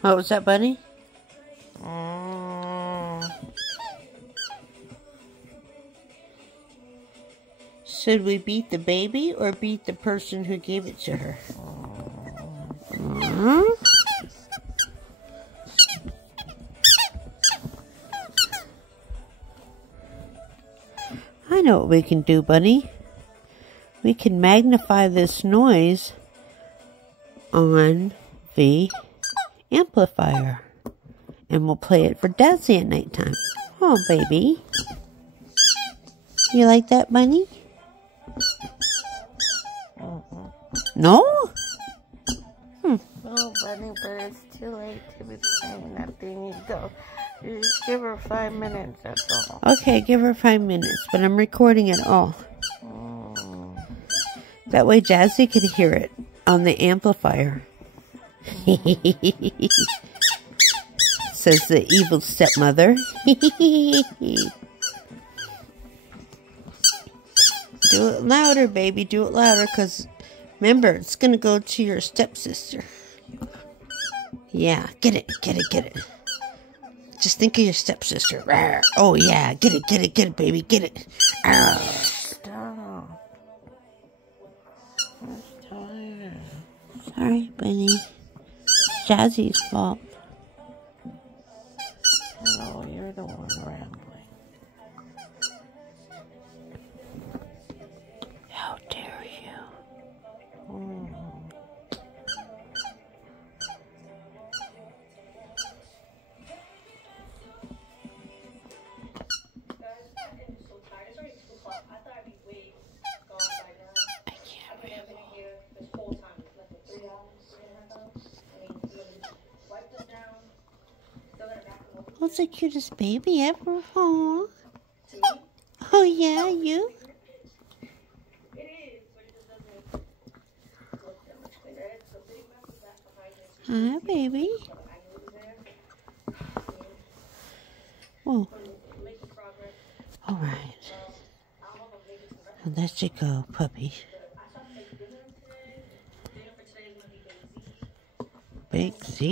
What was that, Bunny? Should we beat the baby or beat the person who gave it to her? I know what we can do, Bunny. We can magnify this noise on the amplifier. And we'll play it for Dazzy at nighttime. Oh, baby. You like that, Bunny? No? Oh, Bunny, but it's too late to be playing that thing. You go. You just give her 5 minutes, that's all. Okay, give her 5 minutes, but I'm recording it all. That way Jazzy could hear it on the amplifier. Says the evil stepmother. Do it louder, baby. Do it louder, because remember, it's going to go to your stepsister. Yeah, get it, get it, get it. Just think of your stepsister. Rawr. Oh, yeah, get it, get it, get it, baby, get it. Stop. I'm tired. Sorry, Bunny. It's Jazzy's fault. No, you're the one rambling. How dare you? I can't really. What's the cutest baby ever? Oh, oh yeah, you? Hi, baby. Oh. All right. I'll let you go, puppy. Big Z.